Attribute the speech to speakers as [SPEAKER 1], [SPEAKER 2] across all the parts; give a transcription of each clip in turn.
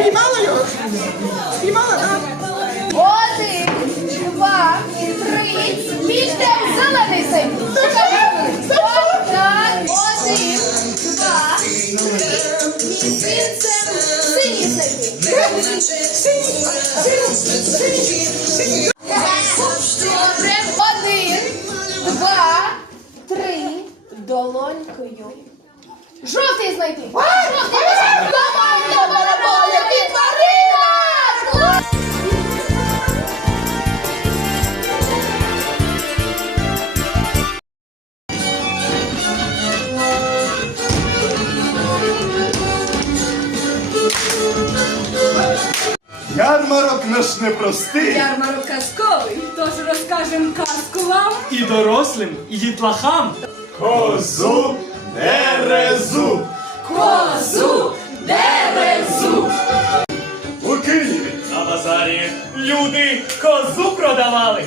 [SPEAKER 1] Спіймала його? Спіймала, так?
[SPEAKER 2] Один, два, три. Між тим зелений синій. Так, так. Один, два, три. Між цим синій синій. Добре. Один, два, три. Долонькою. Жовтий знайти. Жовтий
[SPEAKER 3] Ярмарок наш непростий.
[SPEAKER 4] Ярмарок казковий, тож розкажем казку вам.
[SPEAKER 5] І дорослим, і дітлахам.
[SPEAKER 3] Козу дерезу.
[SPEAKER 4] Козу дерезу.
[SPEAKER 3] У Києві
[SPEAKER 5] На базарі люди козу продавали.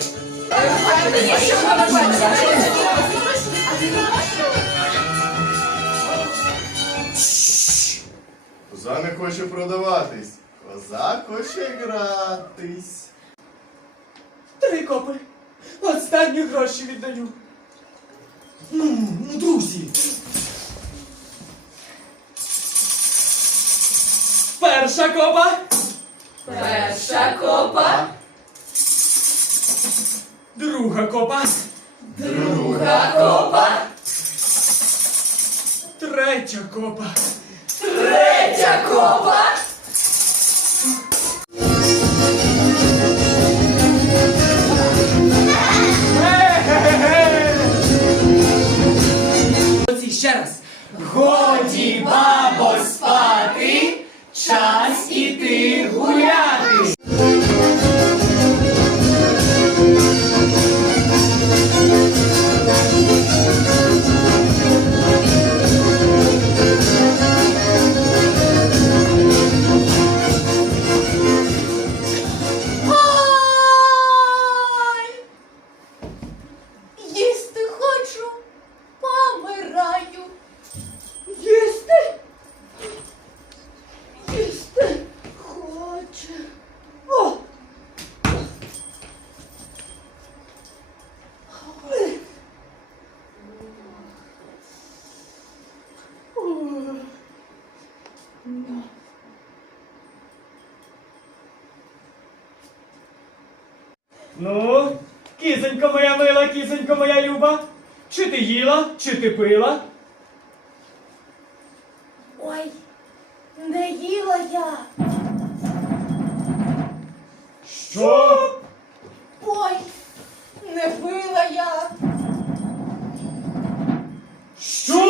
[SPEAKER 3] Коза не хоче продаватись. Коза хоче гратись.
[SPEAKER 5] Три копи. Останні гроші віддаю. Ну, ну, друзі. Перша копа.
[SPEAKER 4] Перша копа,
[SPEAKER 5] Друга копа.
[SPEAKER 4] друга копа,
[SPEAKER 5] Третя копа.
[SPEAKER 4] третя копа.
[SPEAKER 5] Ну, кізонько моя мила, кізонько моя люба. Чи ти їла, чи ти пила?
[SPEAKER 2] Ой, не їла я.
[SPEAKER 5] Що?
[SPEAKER 2] Ой, не пила я.
[SPEAKER 5] Що?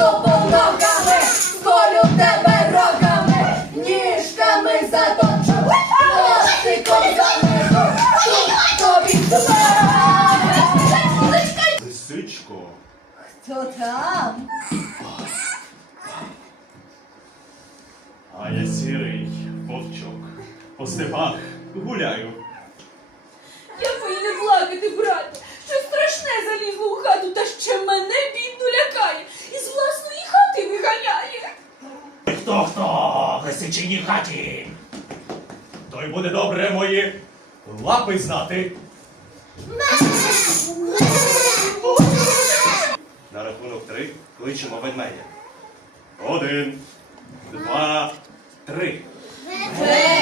[SPEAKER 2] Тупу ногами, сколю тебе рогами, ніжками заточу, хвостиком замишу, тут тобі смерть.
[SPEAKER 3] Лисичко.
[SPEAKER 2] Хто там?
[SPEAKER 3] А я сірий вовчок. По степах гуляю.
[SPEAKER 4] Я повинна плакати, брате, що страшне залізло
[SPEAKER 5] лисичиній То Той буде добре мої лапи знати.
[SPEAKER 3] На рахунок три кличемо ведмедя. Один, два, три.
[SPEAKER 2] Ведмедю,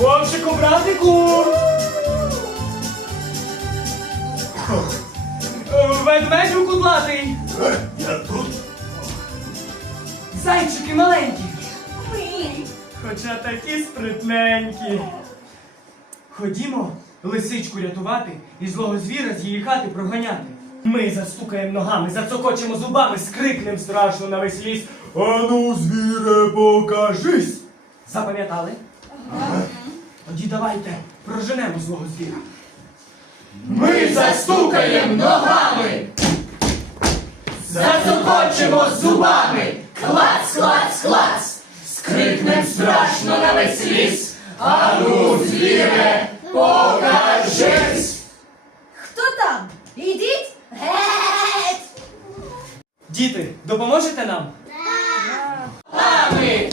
[SPEAKER 5] Вовчику, братику. Ведмедю кудлатий.
[SPEAKER 3] Я тут.
[SPEAKER 5] Зайчики маленькі. Хоча такі спритненькі. Ходімо лисичку рятувати і злого звіра з її хати проганяти. Ми застукаємо ногами, зацокочемо зубами, скрикнем страшно на весь ліс. Ану, звіре, покажись! Запам'ятали? Тоді давайте проженемо злого звіра. Ми застукаємо ногами! Зацокочемо зубами! Клац, клац, клац! Скрикнем страшно на весь ліс! Ану, звіре, покажись!
[SPEAKER 2] Хто там? Ідіть геть!
[SPEAKER 5] Діти, допоможете нам? Нами!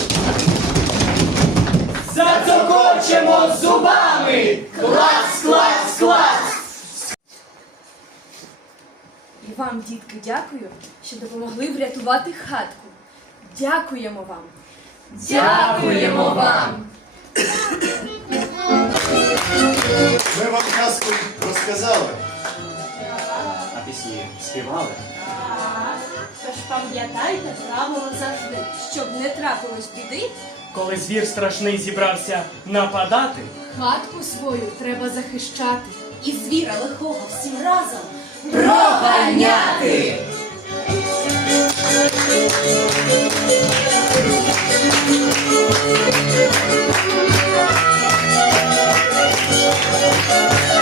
[SPEAKER 5] Зацокочемо зубами! Клац, клац, клац!
[SPEAKER 4] І вам, дітки, дякую, що допомогли врятувати хатку. Дякуємо вам.
[SPEAKER 2] Дякуємо вам!
[SPEAKER 3] Ми вам казку розказали. А пісні співали.
[SPEAKER 4] Тож пам'ятайте правило завжди, щоб не трапилось біди,
[SPEAKER 5] Коли звір страшний зібрався нападати,
[SPEAKER 4] хатку свою треба захищати. І звіра лихого всім разом.
[SPEAKER 2] Проганяти!
[SPEAKER 1] Ну все,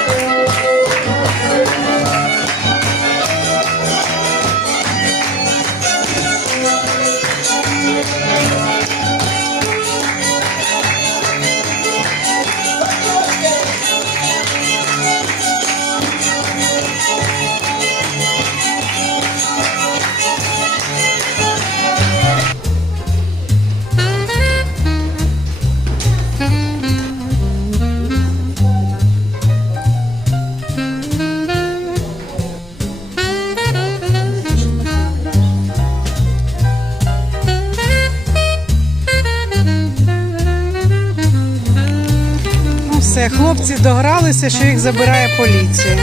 [SPEAKER 1] хлопці догралися, що їх забирає поліція.